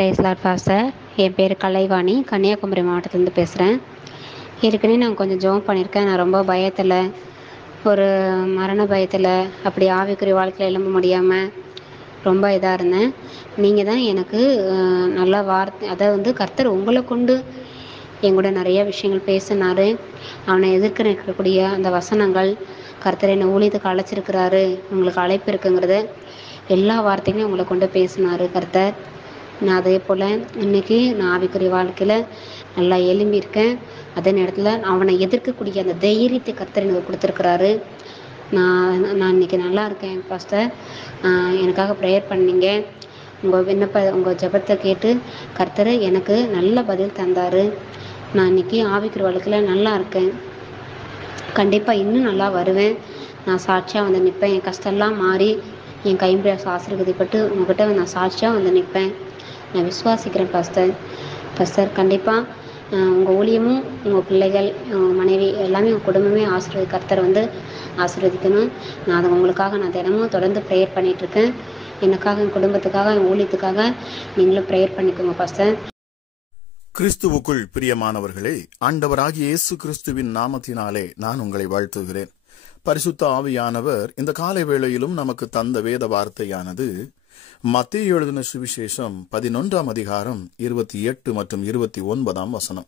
Price Lord pastor. என் பேர் கலைவாணி, கன்னியாகுமரி மாவட்டத்துலேருந்து பேசுகிறேன். ஏற்கனவே நான் கொஞ்சம் ஜெபம் பண்ணியிருக்கேன். நான் ரொம்ப பயத்தில், ஒரு மரண பயத்தில், அப்படி ஆவிக்குரிய வாழ்க்கையில் எழும்ப முடியாமல் ரொம்ப இதாக இருந்தேன். நீங்கள் தான் எனக்கு நல்ல வார்த்தை, அதை கர்த்தர் உங்களை கொண்டு எங்கூட நிறைய விஷயங்கள் பேசினார். அவனை எதிர்க்க நிற்கக்கூடிய அந்த வசனங்கள், கர்த்தர் என்னை ஊழியத்துக்கு அழைச்சிருக்கிறாரு, உங்களுக்கு அழைப்பு இருக்குங்கிறத எல்லா வார்த்தைகளையும் உங்களை கொண்டு பேசினார் கர்த்தர். நான் அதே போல் இன்றைக்கி நான் ஆவிக்குரிய வாழ்க்கையில் நல்லா எழும்பியிருக்கேன். அதே நேரத்தில் அவனை எதிர்க்கக்கூடிய அந்த தைரியத்தை கர்த்தர் எனக்கு கொடுத்துருக்குறாரு. நான் இன்றைக்கி நல்லா இருக்கேன் பாஸ்டர். எனக்காக ப்ரேயர் பண்ணீங்க. உங்கள் ஜெபத்தை கேட்டு கர்த்தர் எனக்கு நல்ல பதில் தந்தார். நான் இன்றைக்கி ஆவிக்குரிய வாழ்க்கையில் நல்லா இருக்கேன். கண்டிப்பாக இன்னும் நல்லா வருவேன். நான் சாட்சியாக வந்து நிற்பேன். என் கஷ்டம்லாம் மாறி என் கைம்பிரயாச ஆசீர்வதிப்பட்டு உங்கள்கிட்ட நான் சாட்சியாக வந்து நிற்பேன். நான் விசுவாசிக்கிறேன் பாஸ்டர். கண்டிப்பாக உங்கள் ஊழியமும், உங்கள் பிள்ளைகள், உங்கள் மனைவி எல்லாமே, உங்கள் குடும்பமே கர்த்தர் ஆசீர்வதிக்கணும். நான் அதை உங்களுக்காக நான் தினமும் தொடர்ந்து ப்ரேயர் பண்ணிகிட்ருக்கேன். எனக்காக, என் குடும்பத்துக்காக, என் ஊழியத்துக்காக நீங்களும் ப்ரேயர் பண்ணிக்கோங்க பாஸ்டர். கிறிஸ்துவுக்குள் பிரியமானவர்களே, ஆண்டவராகிய இயேசு கிறிஸ்துவின் நாமத்தினாலே நான் உங்களை வாழ்த்துகிறேன். பரிசுத்த ஆவியானவர் இந்த காலை வேளையிலும் நமக்கு தந்த வேத வார்த்தையானது மத்தேயு எழுதின சுவிசேஷம் 11ஆம் அதிகாரம் 28 மற்றும் 29ஆம் வசனம்.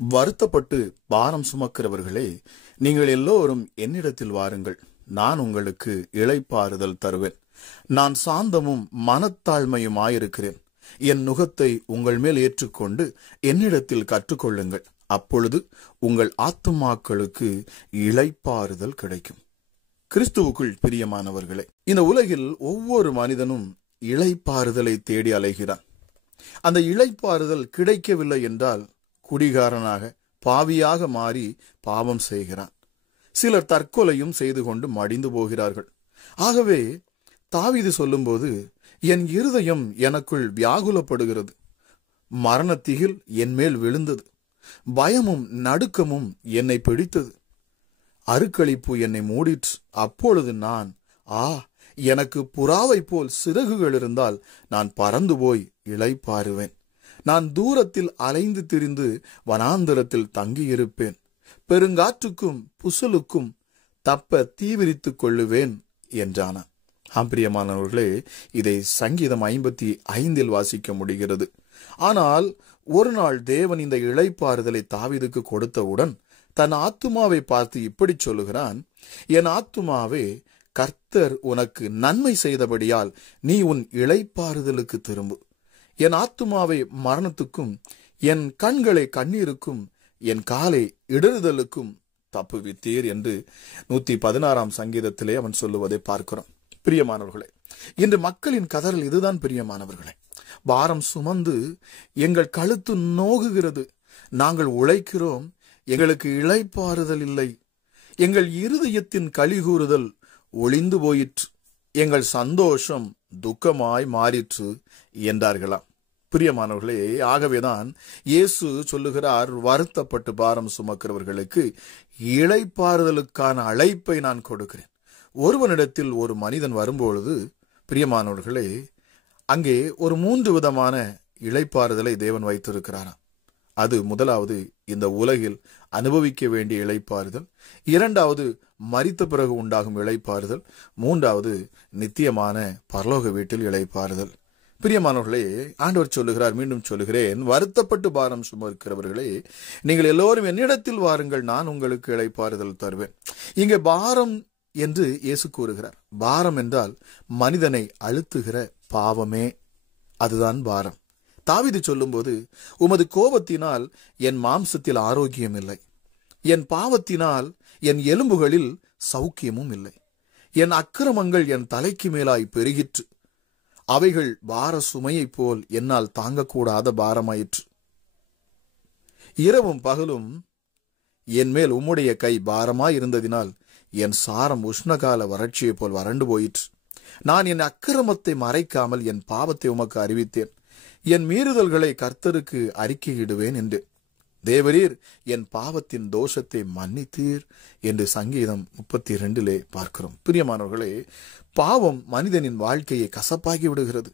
வருத்தப்பட்டு பாரம் சுமக்கிறவர்களே, நீங்கள் எல்லோரும் என்னிடத்தில் வாருங்கள், நான் உங்களுக்கு இளைப்பாறுதல் தருவேன். நான் சாந்தமும் மனத்தாழ்மையுமாயிருக்கிறேன். என் நுகத்தை உங்கள் மேல் ஏற்றுக்கொண்டு என்னிடத்தில் கற்றுக்கொள்ளுங்கள், அப்பொழுது உங்கள் ஆத்துமாக்களுக்கு இளைப்பாறுதல் கிடைக்கும். கிறிஸ்துவுக்குள் பிரியமானவர்களே, இந்த உலகில் ஒவ்வொரு மனிதனும் இளைப்பாறுதலை தேடி அலைகிறான். அந்த இளைப்பாறுதல் கிடைக்கவில்லை என்றால் குடிகாரனாக, பாவியாக மாறி பாவம் செய்கிறான். சிலர் தற்கொலையும் செய்து கொண்டு மடிந்து போகிறார்கள். ஆகவே தாவீது சொல்லும்போது, என் இருதயம் எனக்குள் வியாகுலப்படுகிறது, மரணத்திகில் என் மேல் விழுந்தது, பயமும் நடுக்கமும் என்னை பிடித்தது, அருக்களிப்பு என்னை மூடிற்று. அப்பொழுது நான், எனக்கு புறாவை போல் சிறகுகள் இருந்தால் நான் பறந்து போய் இளைப்பாறுவேன். நான் தூரத்தில் அலைந்து திரிந்து வனாந்தரத்தில் தங்கியிருப்பேன். பெருங்காற்றுக்கும் புசலுக்கும் தப்ப தீவிரித்துக் கொள்ளுவேன் என்றான. பிரியமானவர்களே, இதை சங்கீதம் 55 வாசிக்க முடிகிறது. ஆனால் ஒரு நாள் தேவன் இந்த இளைப்பாறுதலை தாவீதுக்கு கொடுத்தவுடன் தன் ஆத்துமாவை பார்த்து இப்படி சொல்லுகிறான், என் ஆத்துமாவே, கர்த்தர் உனக்கு நன்மை செய்தபடியால் நீ உன் இளைப்பாறுதலுக்கு திரும்பு. என் ஆத்துமாவை மரணத்துக்கும், என் கண்களை கண்ணீருக்கும், என் காலை இடறுதலுக்கும் தப்புவித்தீர் என்று 116ஆம் சங்கீதத்திலே அவன் சொல்லுவதை பார்க்கிறோம். பிரியமானவர்களே, இன்று மக்களின் கதறல் இதுதான் பிரியமானவர்களே. பாரம் சுமந்து எங்கள் கழுத்து நோகுகிறது, நாங்கள் உழைக்கிறோம், எங்களுக்கு இளைப்பாறுதல் இல்லை, எங்கள் இருதயத்தின் கலிகூறுதல் ஒளிந்து போயிற்று, எங்கள் சந்தோஷம் துக்கமாய் மாறிற்று என்றார்களாம். பிரியமானவர்களே, ஆகவேதான் இயேசு சொல்லுகிறார், வருத்தப்பட்டு பாரம் சுமக்கிறவர்களுக்கு இளைப்பாறுதலுக்கான அழைப்பை நான் கொடுக்கிறேன். ஒருவனிடத்தில் ஒரு மனிதன் வரும்பொழுது பிரியமானவர்களே, அங்கே ஒரு 3 விதமான இளைப்பாறுதலை தேவன் வைத்திருக்கிறாராம். அது முதலாவது இந்த உலகில் அனுபவிக்க வேண்டிய இளைப்பாறுதல், இரண்டாவது மரித்த பிறகு உண்டாகும் இளைப்பாறுதல், மூன்றாவது நித்தியமான பரலோக வீட்டில் இளைப்பாறுதல். பிரியமானவர்களே, ஆண்டவர் சொல்லுகிறார், மீண்டும் சொல்லுகிறேன், வருத்தப்பட்டு பாரம் சுமக்கிறவர்களே, நீங்கள் எல்லோரும் என்னிடத்தில் வாருங்கள், நான் உங்களுக்கு இளைப்பாறுதல் தருவேன். இங்கே பாரம் என்று இயேசு கூறுகிறார். பாரம் என்றால் மனிதனை அழுத்துகிற பாவமே, அதுதான் பாரம். தாவீது சொல்லும்போது, உமது கோபத்தினால் என் மாம்சத்தில் ஆரோக்கியம் இல்லை, என் பாவத்தினால் என் எலும்புகளில் சௌக்கியமும் இல்லை, என் அக்கிரமங்கள் என் தலைக்கு மேலாய் பெருகிற்று, அவைகள் பார சுமையைப் போல் என்னால் தாங்கக்கூடாத பாரமாயிற்று. இரவும் பகலும் என் மேல் உம்முடைய கை பாரமாய் இருந்ததினால் என் சாரம் உஷ்ணகால வறட்சியை போல் வறண்டு போயிற்று. நான் என் அக்கிரமத்தை மறைக்காமல் என் பாவத்தை உமக்கு அறிவித்தேன், என் மீறுதல்களை கர்த்தருக்கு அறிக்கையிடுவேன் என்று. தேவரீர் என் பாவத்தின் தோஷத்தை மன்னித்தீர் என்று சங்கீதம் 32 பார்க்கிறோம். பிரியமானவர்களே, பாவம் மனிதனின் வாழ்க்கையை கசப்பாகி விடுகிறது.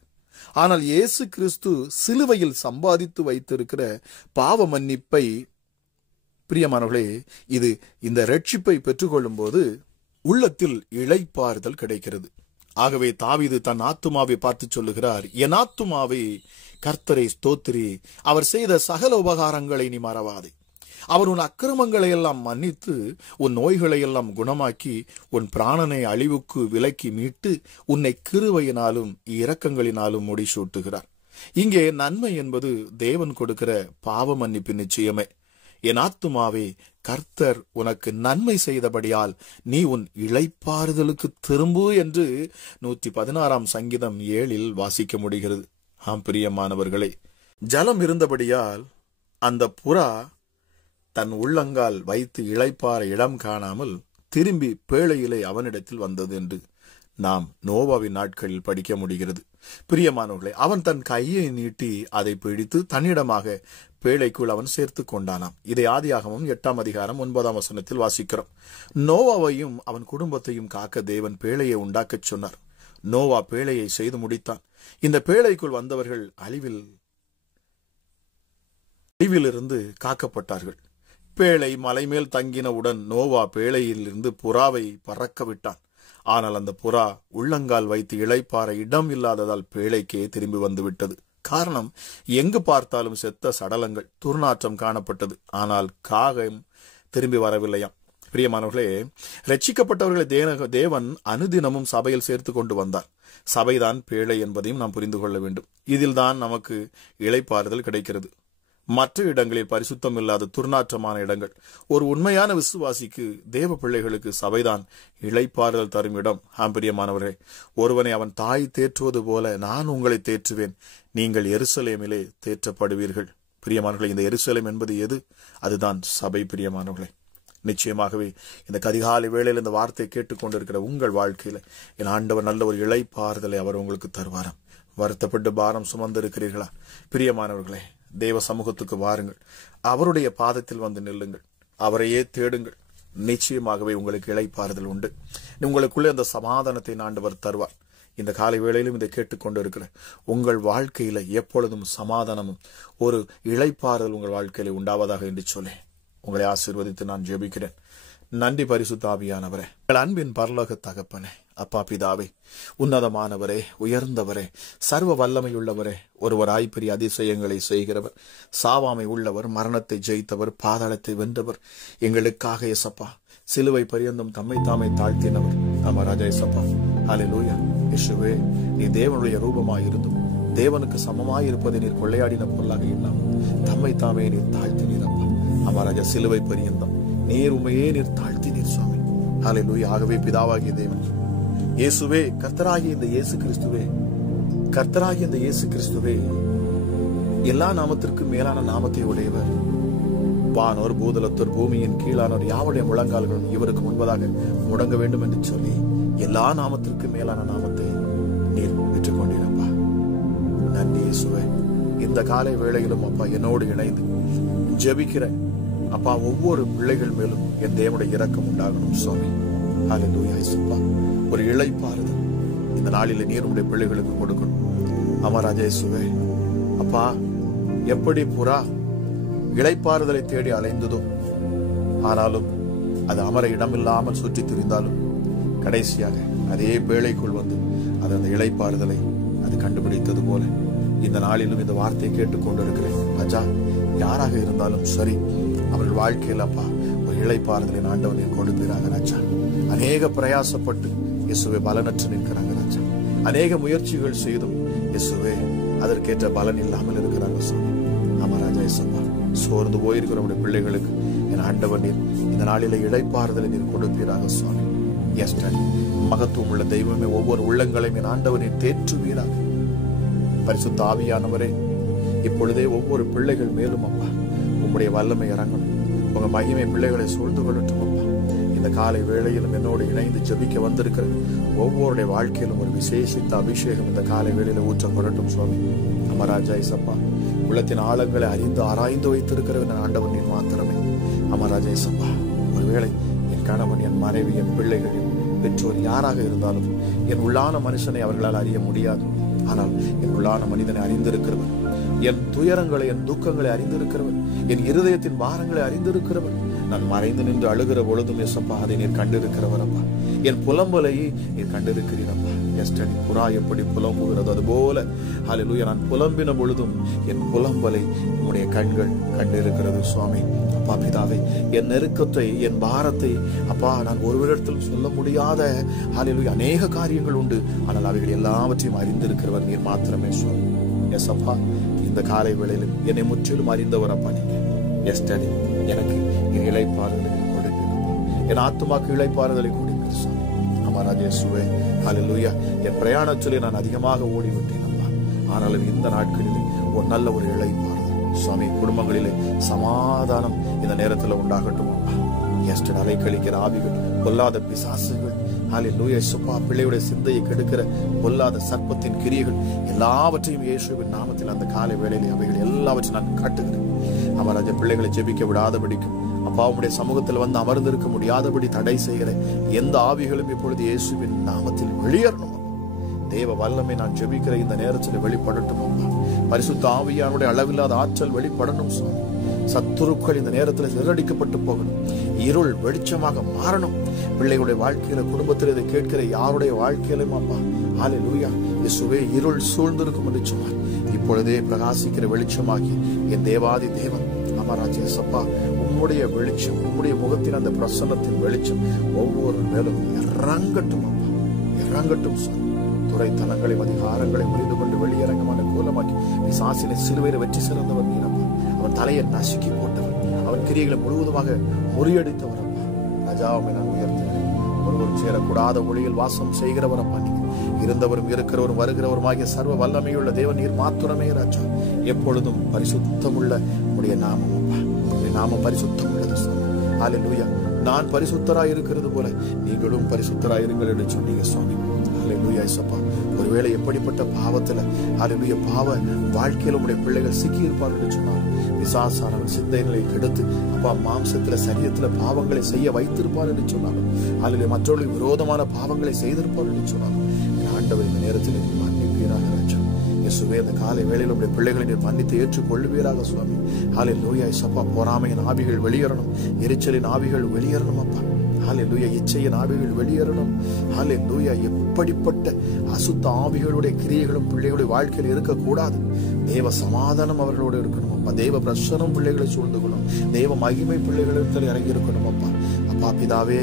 ஆனால் இயேசு கிறிஸ்து சிலுவையில் சம்பாதித்து வைத்திருக்கிற பாவ மன்னிப்பை, பிரியமானவர்களே, இந்த ரட்சிப்பை பெற்றுக்கொள்ளும் போது உள்ளத்தில் இளைப்பாறுதல் கிடைக்கிறது. ஆகவே தாவீது தன் ஆத்துமாவை பார்த்து சொல்லுகிறார், என் ஆத்துமாவை கர்த்தரை ஸ்தோத்திரி, அவர் செய்த சகல உபகாரங்களை நீ மறவாதே. அவர் உன் அக்கிரமங்களை எல்லாம் மன்னித்து உன் நோய்களை எல்லாம் குணமாக்கி உன் பிராணனை அழிவுக்கு விலக்கி மீட்டு உன்னை கிருபையினாலும் இரக்கங்களினாலும் முடிசூட்டுகிறார். இங்கே நன்மை என்பது தேவன் கொடுக்கிற பாவ மன்னிப்பு நிச்சயமே. என் ஆத்துமாவே கர்த்தர் உனக்கு நன்மை செய்தபடியால் நீ உன் இளைப்பாறுதலுக்கு திரும்பு என்று 116 சங்கீதம் 7 வாசிக்க முடிகிறது. ஆம் பிரியமானவர்களே, ஜலம் இருந்தபடியால் அந்த புறா தன் உள்ளங்கால் வைத்து இளைப்பாற இடம் காணாமல் திரும்பி பேழையிலே அவனிடத்தில் வந்தது என்று நாம் நோவாவின் நாட்களில் படிக்க முடிகிறது. பிரியமானவர்களே, அவன் தன் கையை நீட்டி அதை பிடித்து தன்னிடமாக பேழைக்குள் அவன் சேர்த்து கொண்டானாம். இதை ஆதியாகமம் 8 அதிகாரம் 9 வாசிக்கிறோம். நோவாவையும் அவன் குடும்பத்தையும் காக்க தேவன் பேழையை உண்டாக்கச் சொன்னார். நோவா பேழையை செய்து முடித்தான். இந்த பேழைக்குள் வந்தவர்கள் அழிவிலிருந்து காக்கப்பட்டார்கள். பேழை மலை மேல் தங்கினவுடன் நோவா பேழையில் இருந்து புறாவை பறக்க விட்டான். ஆனால் அந்த புறா உள்ளங்கால் வைத்து இளைப்பாற இடம் இல்லாததால் பேழைக்கே திரும்பி வந்து விட்டது. காரணம், எங்கு பார்த்தாலும் செத்த சடலங்கள், துர்நாற்றம் காணப்பட்டது. ஆனால் காகம் திரும்பி வரவில்லையாம். பிரியமானவர்களே, ரட்சிக்கப்பட்டவர்களை தேவன் அனுதினமும் சபையில் சேர்த்து கொண்டு வந்தார். சபைதான் பேழை என்பதையும் நாம் புரிந்து கொள்ள வேண்டும். இதில்தான் நமக்கு இளைப்பாறுதல் கிடைக்கிறது. மற்ற இடங்களில் பரிசுத்தம் இல்லாத துர்நாற்றமான இடங்கள். ஒரு உண்மையான விசுவாசிக்கு, தேவ பிள்ளைகளுக்கு சபைதான் இளைப்பாறுதல் தரும் இடம். பிரியமானவரே, ஒருவனை அவன் தாய் தேற்றுவது போல நான் உங்களை தேற்றுவேன், நீங்கள் எருசலேமிலே தேற்றப்படுவீர்கள். பிரியமானவர்களே, இந்த எருசலேம் என்பது எது? அதுதான் சபை. பிரியமானவர்களே, நிச்சயமாகவே இந்த கதிகாலை வேளையில் இந்த வார்த்தையை கேட்டுக்கொண்டிருக்கிற உங்கள் வாழ்க்கையில என் ஆண்டவர் நல்ல ஒரு இளைப்பாறுதலை அவர் உங்களுக்கு தருவாராம். வருத்தப்பட்டு பாரம் சுமந்திருக்கிறீர்களா? பிரியமானவர்களே, தேவ சமூகத்துக்கு வாருங்கள், அவருடைய பாதத்தில் வந்து நில்லுங்கள், அவரையே தேடுங்கள். நிச்சயமாகவே உங்களுக்கு இளைப்பாறுதல் உண்டு. உங்களுக்குள்ளே அந்த சமாதானத்தை ஆண்டவர் தருவார். இந்த காலை வேளையிலும் இதை கேட்டுக்கொண்டு இருக்கிற உங்கள் வாழ்க்கையில எப்பொழுதும் சமாதானமும் ஒரு இளைப்பாறுதல் உங்கள் வாழ்க்கையில உண்டாவதாக என்று சொல்லி உங்களை ஆசீர்வதித்து நான் ஜெபிக்கிறேன். நன்றி பரிசுத்த ஆவியானவரே, உங்கள் அன்பின் பரலோக தகப்பனே, அப்பா பிதாவே, உன்னதமானவரே, உயர்ந்தவரே, சர்வ வல்லமையுள்ளவரே, ஒருவராய் பெரிய அதிசயங்களை செய்கிறவர், சாவாமை உள்ளவர், மரணத்தை ஜெயித்தவர், பாதாளத்தை வென்றவர், எங்களுக்காக இயேசப்பா சிலுவை பரியந்தம் தம்மை தாமே தாழ்த்தினவர். ஆமா ராஜா இயேசப்பா, ஹல்லேலூயா. இயேசுவே, நீ தேவனுடைய ரூபமாயிருந்தும் தேவனுக்கு சமமாயிருப்பதை நீர் கொள்ளையாடின பொருளாக இல்லாமல் தம்மை தாமே நீர் தாழ்த்தினீரப்பா. ஆமா ராஜா, சிலுவை பரியந்தம் நீர் உண்மையே நீர் தாழ்த்தினீர் சுவாமி. ஹல்லேலூயா. ஆகவே பிதாவாகிய தேவன் இயேசுவே, கர்த்தராகிய இந்த இயேசு கிறிஸ்துவே, கர்த்தராகிய இந்த இயேசு கிறிஸ்துவே எல்லா நாமத்திற்கும் மேலான நாமத்தை உடையவர். வானோர் பூதலத்தோர் பூமியின் கீழானோர் யாவுடைய முழங்கால்களும் இவருக்கு முன்பதாக முடங்க வேண்டும் என்று சொல்லி எல்லா நாமத்திற்கும் மேலான நாமத்தை நீர் பெற்றுக்கொண்டீரப்பா. நன்றி இயேசுவே. இந்த காலை வேளையிலும் அப்பா என்னோடு இணைந்து ஜெபிக்கிற அப்பா ஒவ்வொரு பிள்ளைகள் மேலும் என் தேவனுடைய இரக்கம் உண்டாகணும் சுவாமி. ஹல்லேலூயா இயேசுப்பா. ஒரு இளைப்பாறுதல் இந்த நாளில் நீர் உடைய பிள்ளைகளுக்கு கொடுக்கணும். அமராஜா இயேசுவே, அப்பா எப்படி புறா இளைப்பாறுதலை தேடி அலைந்ததோ, ஆனாலும் அது அமர இடமில்லாமல் சுற்றி திரிந்தாலும் கடைசியாக அதே பேழைக்குள் வந்து அது அந்த இளைப்பாறுதலை அது கண்டுபிடித்தது போல இந்த நாளிலும் இந்த வார்த்தையை கேட்டுக்கொண்டிருக்கிறேன் ராஜா. யாராக இருந்தாலும் சரி, அவர்கள் வாழ்க்கையில் அப்பா ஒரு இளைப்பாறுதலின் ஆண்டவனை கொடுப்பீராக ராஜா. அநேக பிரயாசப்பட்டு இயேசுவே பலனற்று நிற்கிறாங்க ராஜா. அநேக முயற்சிகள் செய்தும் இயேசுவே அதற்கேற்ற பலன் இல்லாமல் இருக்கிறாங்க சுவாமி. ஆமா ராஜா இயேசுப்பா, சோர்ந்து போயிருக்கிற உடைய பிள்ளைகளுக்கு என் ஆண்டவர் நீர் இந்த நாளில இளைப்பாறுதலை நீர் கொடுப்பீராக சுவாமி. எஸ் டாடி, மகத்துவம் உள்ள தெய்வமே, ஒவ்வொரு உள்ளங்களையும் என் ஆண்டவர் நீர் தேற்றுவீராக. பரிசுத்த ஆவியானவரே, இப்பொழுதே ஒவ்வொரு பிள்ளைகள் மேலும் அப்பா உம்முடைய வல்லமை இறங்கணும். உங்க மகிமை பிள்ளைகளை சூழ்ந்து கொள்ளட்டும் அப்பா. இந்த காலை வேளையிலும் என்னோடு இணைந்து ஜெபிக்க வந்திருக்கிற ஒவ்வொருடைய வாழ்க்கையிலும் ஒரு விசேஷித்த அபிஷேகம் இந்த காலை வேளையில ஊற்றப்படட்டும் சுவாமி. அமராஜா இசப்பா, உள்ளத்தின் ஆழங்களை அறிந்து ஆராய்ந்து வைத்திருக்கிறவன் ஆண்டவன் நீர் மாத்திரமே. அமராஜா இசப்பா, ஒருவேளை என் கணவன், என் மனைவி, என் பிள்ளைகள், பெற்றோர் யாராக இருந்தாலும் என் உள்ளான மனுஷனை அவர்களால் அறிய முடியாது. ஆனால் என் உள்ளான மனிதனை அறிந்திருக்கிறவர், என் துயரங்களை, என் துக்கங்களை அறிந்திருக்கிறவர், என் இருதயத்தின் பாரங்களை அறிந்திருக்கிறவர். நான் மறைந்து நின்று அழுகிற பொழுதும் எசப்பா அதை நீர் கண்டிருக்கிறவர் அப்பா. என் புலம்பலையை நீர் கண்டிருக்கிறீரப்பா. எஸ்டடி புறா எப்படி புலம்புகிறது அதுபோல ஹல்லேலூயா நான் புலம்பின பொழுதும் என் புலம்பலை உம்முடைய கண்கள் கண்டிருக்கிறது சுவாமி. அப்பா பிதாவே, என் நெருக்கத்தை, என் பாரத்தை அப்பா நான் ஒருவரிடத்தில் சொல்ல முடியாத ஹல்லேலூயா அநேக காரியங்கள் உண்டு. ஆனால் அவைகள் எல்லாவற்றையும் அறிந்திருக்கிறவர் நீர் மாத்திரமே சுவாமி. எஸ் அப்பா, இந்த காலை வேளையிலும் என்னை முற்றிலும் அறிந்தவர் அப்பா நீங்க. எஸ்டடி எனக்கு என் இளைப்பாறுதலை கொடுப்பீங்கப்பா. என் ஆத்துமாக்கு இளைப்பாறுதலை கொடுப்பீர் சுவாமி. அமராஜேசுவே ஹல்லேலூயா. என் பிரயாணத்திலே நான் அதிகமாக ஓடிவிட்டேன் அப்பா. ஆனாலும் இந்த நாட்களிலே ஒரு நல்ல ஒரு இளைப்பாறுதல் சுவாமி, குடும்பங்களிலே சமாதானம் இந்த நேரத்தில் உண்டாகட்டும் அப்பா. எஸ்டடி அலைக்கழிக்கிற ஆவிகள், பொல்லாத பிசாசுகள் ஹல்லேலூயா சுப்பா, பிள்ளையுடைய சிந்தையை கெடுக்கிற பொல்லாத சர்ப்பத்தின் கிரியைகள் எல்லாவற்றையும் இயேசுவின் நாமத்தில் அந்த காலை வேளையிலே அவைகள் எல்லாவற்றையும் நான் காட்டுகிறேன். அமராஜ பிள்ளைகளை ஜெபிக்க விடாதபடிக்கும் அப்பா உம்முடைய சமூகத்தில் வந்து அமர்ந்திருக்க முடியாதபடி தடை செய்கிற எந்த ஆவிகளும் இப்பொழுது இயேசுவின் நாமத்தில் வெளியேறணும். தேவ வல்லமை நான் ஜெபிக்கிற இந்த நேரத்தில் வெளிப்படட்டும் அப்பா. பரிசுத்த ஆவியானுடைய அளவில்லாத ஆற்றல் வெளிப்படணும் சுவாமி. சத்துருக்கள் இந்த நேரத்தில் சிதறடிக்கப்பட்டு போகணும். இருள் வெளிச்சமாக மாறணும். பிள்ளைகளுடைய வாழ்க்கையில, குடும்பத்தில் இதை கேட்கிற யாருடைய வாழ்க்கையிலும் அப்பா ஹல்லேலூயா இயேசுவே இருள் சூழ்ந்திருக்கும் என்று சொன்னார். இப்பொழுதே பிரகாசிக்கிற வெளிச்சமாகி என் தேவாதி தேவன் அமராஜேசப்பா உம்முடைய வெளிச்சம், உம்முடைய முகத்தின் அந்த பிரசன்னத்தின் வெளிச்சம் ஒவ்வொரு மேலும் இறங்கட்டும் அப்பா, இறங்கட்டும் சார். துறைத்தனங்களையும் அதிகாரங்களை முறிந்து கொண்டு வெளியரங்கமான கோலமாக்கி பிசாசினை சிலுவையில வெற்றி சிறந்தவர் நீரப்பா. அவன் தலையை நசுக்கி போட்டவர், அவன் கிரியைகளை முழுவதுமாக முறியடித்தவர் அப்பா. ராஜாவை நான் உயர்த்துகிறேன். ஒருவரும் சேரக்கூடாத ஒளியில் வாசம் செய்கிறவர் அப்பா நீங்க. இருந்தவரும் இருக்கிறவரும் வருகிறவருமாகிய சர்வ வல்லமையுள்ள தேவன் நீர் மாத்திரமே ராஜா. எப்பொழுதும் பரிசுத்தமுள்ள உடைய நாமம் அப்பா. உடைய நாமம் பரிசுத்தம் உள்ளது சுவாமி. ஹல்லேலூயா. நான் பரிசுத்தராய் இருக்கிறது போல நீங்களும் பரிசுத்தராய் இருங்கள் என்று சொன்னீங்க சுவாமி. ஹல்லேலூயா இயேசுப்பா. ஒருவேளை எப்படிப்பட்ட பாவத்துல ஹல்லேலூயா பாவ வாழ்க்கையில உடைய பிள்ளைகள் சிக்கி இருப்பார்கள் என்று சொன்னார். பிசாசானவன் சிந்தைகளை கெடுத்து அப்பா மாம்சத்துல சரீரத்துல பாவங்களை செய்ய வைத்திருப்பார் என்று சொன்னாலும் ஹல்லேலூயா மற்றவர்களுக்கு விரோதமான பாவங்களை செய்திருப்பார் என்று சொன்னாலும் ஆண்டவர் இந்த நேரத்தில் மன்னிப்பீராக ராஜா. இயேசுவே இந்த காலை வேளையில் உடைய பிள்ளைகளை நீர் மன்னித்து ஏற்றுக்கொள்வீராக சுவாமி. ஹல்லேலூயா இயேசுப்பா. பொறாமையின் ஆவிகள் வெளியேறணும், எரிச்சலின் ஆவிகள் வெளியேறணும் அப்பா. ஹல்லேலூயா இச்சையின் ஆவிகள் வெளியேறணும். ஹல்லேலூயா எப்படிப்பட்ட அசுத்த ஆவிகளுடைய கிரியைகளும் பிள்ளைகளுடைய வாழ்க்கையில் இருக்கக்கூடாது. தேவ சமாதானம் அவர்களோடு இருக்கணும் அப்பா. தேவ பிரசனம் பிள்ளைகளை சூழ்ந்துக்கணும். தேவ மகிமை பிள்ளைகளிடத்தில் இறங்கி இருக்கணும் அப்பா. அப்பா பிதாவே,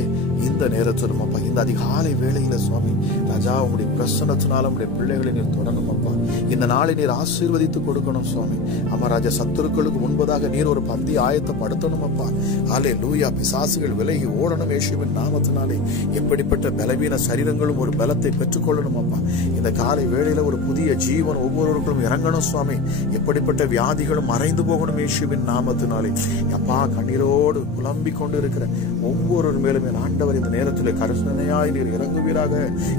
இந்த நேரத்திலும் அப்பா இந்த அதிகாலை வேளையில சுவாமி ராஜா உங்களுடைய பிரசன்னத்தினால உங்களுடைய பிள்ளைகளை நீர் தொடரணும் அப்பா. இந்த நாளை நீர் ஆசீர்வதித்து கொடுக்கணும் சுவாமி. அமராஜா சத்துருக்களுக்கு முன்பதாக நீர் ஒரு பந்தி ஆயத்தப்படுத்தணும் அப்பா. ஹல்லேலூயா. பிசாசுகள் விலகி ஓடணும் இயேசுவின் நாமத்தினாலே. எப்படிப்பட்ட பலவீன சரீரங்களும் ஒரு பலத்தை பெற்றுக்கொள்ளணும் அப்பா. இந்த காலை வேளையில ஒரு புதிய ஜீவன் ஒவ்வொருவருக்கும் இறங்கணும் சுவாமி. எப்படிப்பட்ட வியாதிகளும் மறைந்து போகணும் இயேசுவின் நாமத்தினாலே. அப்பா கண்ணீரோடு புலம்பிக் கொண்டு இருக்கிற ஒவ்வொரு மேலும் என் ஆண்டவர் இந்த நேரத்தில் கருணையாய் நீர் இறங்குவீராக,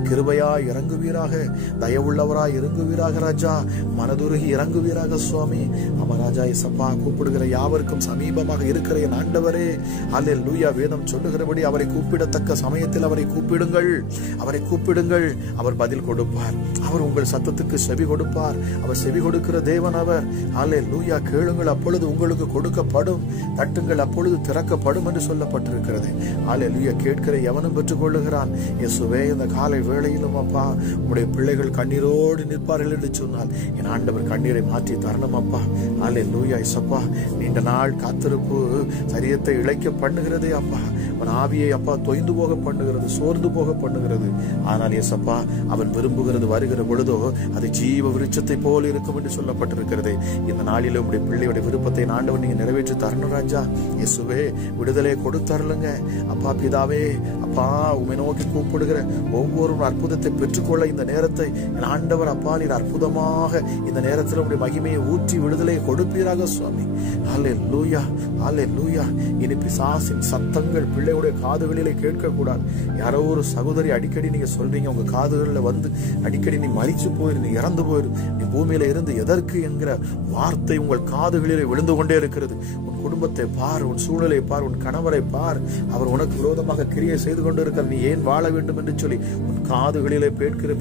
கிருபையாய் இறங்குவீராக, தயவுள்ளவராய் இறங்குவீராக ராஜா. மனதுருகி இறங்குவீராக சுவாமி. அமராஜா இயேசப்பா கூப்பிடுகிற யாவருக்கும் சமீபமாக இருக்கிற என் ஆண்டவரே ஹல்லேலூயா. வேதம் சொல்லுகிறபடி அவரை கூப்பிடத்தக்க சமயத்தில் அவரை கூப்பிடுங்கள், அவரை கூப்பிடுங்கள், அவர் பதில் கொடுப்பார். அவர் உங்கள் சத்தத்துக்கு செவி கொடுப்பார். அவர் செவி கொடுக்கிற தேவன் அவர். ஹல்லேலூயா. கேளுங்கள் அப்பொழுது உங்களுக்கு கொடுக்கப்படும், தட்டுங்கள் அப்பொழுது திறக்கப்படும் என்று சொல்லப்பட்டிருக்கிறது. ஹல்லேலூயா. கேட்கிற எவனும் பெற்றுக் கொள்ளுகிறான். இயேசுவே இந்த காலை வேளையிலும் அப்பா உம்முடைய பிள்ளைகள் கண்ணீரோடு நிற்பார்கள் என்று சொன்னால் என் ஆண்டவர் கண்ணீரை மாற்றி தரணும் அப்பா. ஹல்லேலூயா இயேசப்பா. நீண்ட நாள் காத்திருப்பு சரீரத்தை இழைக்க பண்ணுகிறதே அப்பா. அவன் ஆவியை அப்பா தொய்ந்து போக பண்ணுகிறது, சோர்ந்து போக பண்ணுகிறது. ஆனால் இயேசப்பா அவன் விரும்புகிறது வருகிற பொழுதோ அது ஜீவ விருட்சத்தை போல் இருக்கும் என்று சொல்லப்பட்டிருக்கிறது. இந்த நாளில் உம்முடைய பிள்ளையுடைய விருப்பத்தை ஆண்டவர் நீங்க நிறைவேற்றி தரணும் ராஜா. இயேசுவே விடுதலை கொடுத்தருளுங்க அப்பா பிதாவே. அப்பா உம்மை நோக்கி கூப்பிடுகிற ஒவ்வொரு அற்புதத்தை பெற்றுக்கொள்ள இந்த நேரத்தை என் ஆண்டவர் அப்பா நீர் அற்புதமாக இந்த நேரத்தில் உடைய மகிமையை ஊற்றி விடுதலை கொடுப்பீராக சுவாமி. ஹல்லேலூயா. ஹல்லேலூயா. இனி பிசாசின் சத்தங்கள் பிள்ளை பிள்ளைகளுடைய காதுகளிலே கேட்கக்கூடாது. யாரோ ஒரு சகோதரி அடிக்கடி நீங்க சொல்றீங்க, உங்க காதுகளில் வந்து அடிக்கடி நீ மரிச்சு போயிரு, நீ இறந்து போயிரு, நீ பூமியில இருந்து எதற்கு என்கிற வார்த்தை உங்கள் காதுகளிலே விழுந்து கொண்டே இருக்கிறது. உன் குடும்பத்தை பார், உன் சூழலை பார், உன் கணவரை பார், அவர் உனக்கு விரோதமாக கிரியை செய்து கொண்டு இருக்கிற, நீ ஏன் வாழ வேண்டும் என்று சொல்லி உன் காதுகளிலே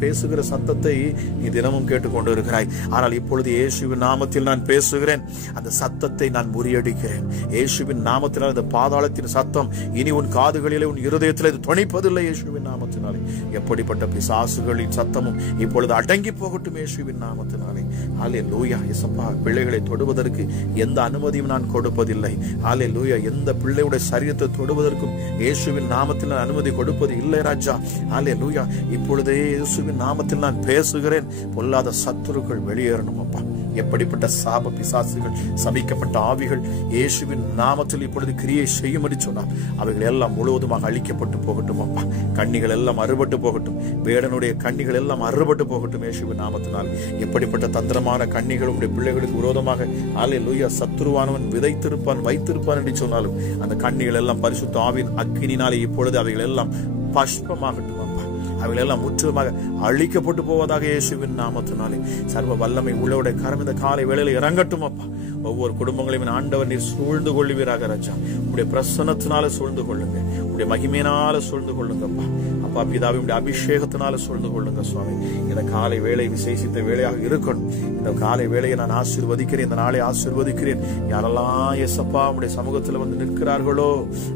பேசுகிற சத்தத்தை நீ தினமும் கேட்டுக்கொண்டு இருக்கிறாய். ஆனால் இப்பொழுது இயேசுவின் நாமத்தில் நான் பேசுகிறேன், அந்த சத்தத்தை நான் முறியடிக்கிறேன். இயேசுவின் நாமத்தினால் அந்த பாதாளத்தின் சத்தம் இனி உன் காதுகளிலே, உன் இருதயத்திலே தொனிப்பதில்லை. இயேசுவின் நாமத்தினாலே எப்படிப்பட்ட பிசாசுகளின் சத்தமும் இப்பொழுது அடங்கி போகட்டும் இயேசுவின் நாமத்தினாலே. ஹல்லேலூயா. இயேசப்பா, பிள்ளைகளை தொடுவதற்கு எந்த அனுமதியும் நான் கொடுப்பதில்லை. ஹல்லேலூயா. எந்த பிள்ளையுடைய சரீரத்தை தொடுவதற்கும் இயேசுவின் நாமத்தில் நான் அனுமதி கொடுப்பது இல்லை ராஜா. ஹல்லேலூயா. இப்பொழுதே இயேசுவின் நாமத்தில் நான் பேசுகிறேன், பொல்லாத சத்துருக்கள் வெளியேறணும் அப்பா. எப்படிப்பட்ட சாப பிசாசுகள், சபிக்கப்பட்ட ஆவிகள் இயேசுவின் நாமத்தில் இப்பொழுது கிரியை செய்யும்படி சொன்னார், அவைகள் எல்லாம் முழுவதுமாக அழிக்கப்பட்டு போகட்டும் அப்பா. கண்ணிகள் எல்லாம் அறுபட்டு போகட்டும், வேடனுடைய கண்ணிகள் எல்லாம் அறுபட்டு போகட்டும் இயேசுவின் நாமத்தினால். எப்படிப்பட்ட தந்திரமான கண்ணிகள் உடைய பிள்ளைகளுக்கு விரோதமாக ஹல்லேலூயா சத்துருவானவன் விதைத்திருப்பான், வைத்திருப்பான் என்று சொன்னாலும் அந்த கண்ணிகள் எல்லாம் பரிசுத்த ஆவியின் அக்கினினாலே இப்பொழுது அவைகள் எல்லாம் பஷ்பமாகட்டும் அப்பா. அவைகள் எல்லாம் முற்றிலுமாக அழிக்கப்பட்டு போவதாக இயேசுவின் நாமத்தினாலே. சர்வ வல்லமை உள்ளவருடைய கரம் இந்த காலை வேளையில் இறங்கட்டும் அப்பா. ஒவ்வொரு குடும்பங்களையும் ஆண்டவர் நீர் சூழ்ந்து கொள்ளுவீராக ராஜா. உடைய பிரசன்னத்தினால சூழ்ந்து கொள்ளுங்க, உடைய மகிமையினால சூழ்ந்து கொள்ளுங்க அப்பா. அப்பா பிதாவே, உடைய அபிஷேகத்தினால சூழ்ந்து கொள்ளுங்க சுவாமி. இந்த காலை வேளை விசேஷித்த வேளையாக இருக்கணும். இந்த காலை வேளையை நான் ஆசீர்வதிக்கிறேன், இந்த நாளை ஆசீர்வதிக்கிறேன். யாரெல்லாம் இயேசப்பா உடைய சமூகத்தில் வந்து நிற்கிறார்களோ,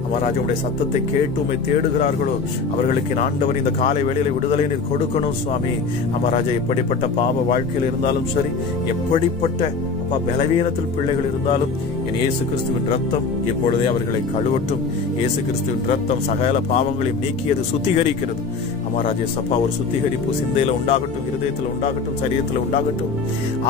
அமராஜா உடைய சத்தத்தை கேட்டு உம்மை தேடுகிறார்களோ, அவர்களுக்கு ஆண்டவர் இந்த காலை வேளையில விடுதலை நீர் கொடுக்கணும் சுவாமி. அமராஜா, எப்படிப்பட்ட பாவ வாழ்க்கையில் இருந்தாலும் சரி, எப்படிப்பட்ட அப்பா பலவீனத்தில் பிள்ளைகள் இருந்தாலும் என் இயேசு கிறிஸ்துவின் ரத்தம் எப்பொழுதே அவர்களை கழுவட்டும். இயேசு கிறிஸ்துவின் ரத்தம் சகல பாவங்களையும் நீக்கியது, சுத்திகரிக்கிறது. அமராஜே சப்பா, ஒரு சுத்திகரிப்பு சிந்தையில உண்டாகட்டும், இருதயத்தில் உண்டாகட்டும், சரீரத்தில் உண்டாகட்டும்,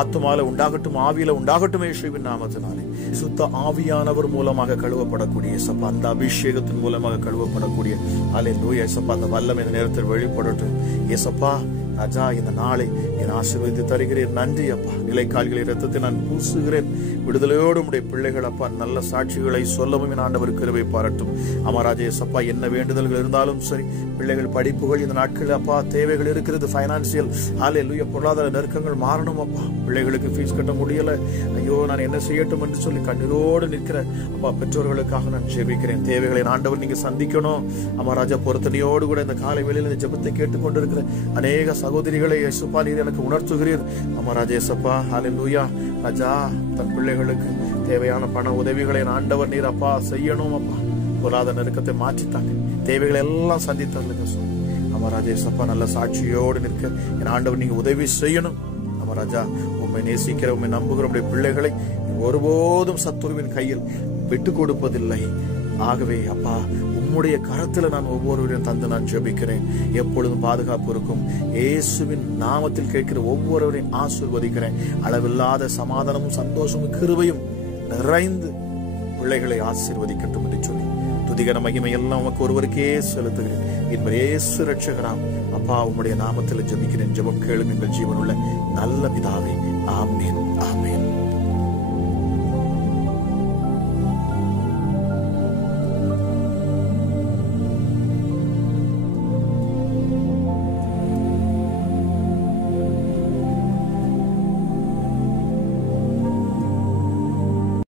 ஆத்மால உண்டாகட்டும், ஆவியில உண்டாகட்டும் இயேசுவின் நாமத்தினாலே. சுத்த ஆவியானவர் மூலமாக கழுவப்படக்கூடிய சப்பா, அந்த அபிஷேகத்தின் மூலமாக கழுவப்படக்கூடிய ஹல்லேலூயா சப்பா, அந்த வல்லமை இந்த நேரத்தில் வெளிப்படட்டும். ஏசப்பா ராஜா, இந்த நாளை என் ஆசீர்வதித்து தருகிறேன். நன்றி அப்பா. நிலைக்கால்களின் ரத்தத்தை நான் பூசுகிறேன். விடுதலையோடு உடைய பிள்ளைகள் அப்பா நல்ல சாட்சிகளை சொல்லவும் என் ஆண்டவர் கிருபை பாராட்டும். அமராஜே சப்பா, என்ன வேண்டுதல்கள் இருந்தாலும் சரி, பிள்ளைகள் படிப்புகள் இந்த நாட்களில் அப்பா தேவைகள் இருக்கிறது, பைனான்சியல் ஹல்லேலூயா பொருளாதார நெருக்கங்கள் மாறணும் அப்பா. பிள்ளைகளுக்கு ஃபீஸ் கட்ட முடியல, ஐயோ நான் என்ன செய்யட்டும் என்று சொல்லி கண்ணீரோடு நிற்கிற அப்பா பெற்றோர்களுக்காக நான் ஜெபிக்கிறேன். தேவைகளை ஆண்டவர் நீங்க சந்திக்கணும். அமராஜா, பொருத்தனையோடு கூட இந்த காலை வேளையில் இந்த ஜெபத்தை கேட்டுக்கொண்டிருக்கிற அநேக சகோதரிகளை இயேசுப்பா நீர் எனக்கு உணர்த்துகிறீர். அமராஜா இயேசப்பா ஹல்லேலூயா ராஜா, தன் பிள்ளைகளுக்கு தேவையான பண உதவிகளை ஆண்டவர் நீர் அப்பா செய்யணும் அப்பா. பொருளாதார நெருக்கத்தை மாற்றித்தாங்க, தேவைகளை எல்லாம் சந்தித்தாங்க சொல்லி அமராஜா இயேசப்பா நல்ல சாட்சியோடு நிற்க என் ஆண்டவர் நீங்க உதவி செய்யணும். அமராஜா, உண்மை நேசிக்கிற உண்மை நம்புகிற உடைய பிள்ளைகளை ஒருபோதும் சத்துருவின் கையில் விட்டு கொடுப்பதில்லை. ஆகவே அப்பா, உம்முடைய கரத்துல நான் ஒவ்வொருவரையும் தந்து நான் ஜெபிக்கிறேன். எப்பொழுதும் பாதுகாப்பு இருக்கும். இயேசுவின் நாமத்தில் கேட்கிற ஒவ்வொருவரையும் ஆசீர்வதிக்கிறேன். அளவில்லாத சமாதானமும் சந்தோஷமும் கிருபையும் நிறைந்து பிள்ளைகளை ஆசீர்வதிக்கட்டும் என்று சொல்லி துதிகர மகிமை எல்லாம் உமக்கு ஒருவருக்கே செலுத்துகிறேன். என்பது இயேசு ரட்சகராம் அப்பா, உம்முடைய நாமத்தில் ஜெபிக்கிறேன். ஜெபம் கேளும் எங்கள் ஜீவனுள்ள நல்ல பிதாவே. ஆமென், ஆமென்.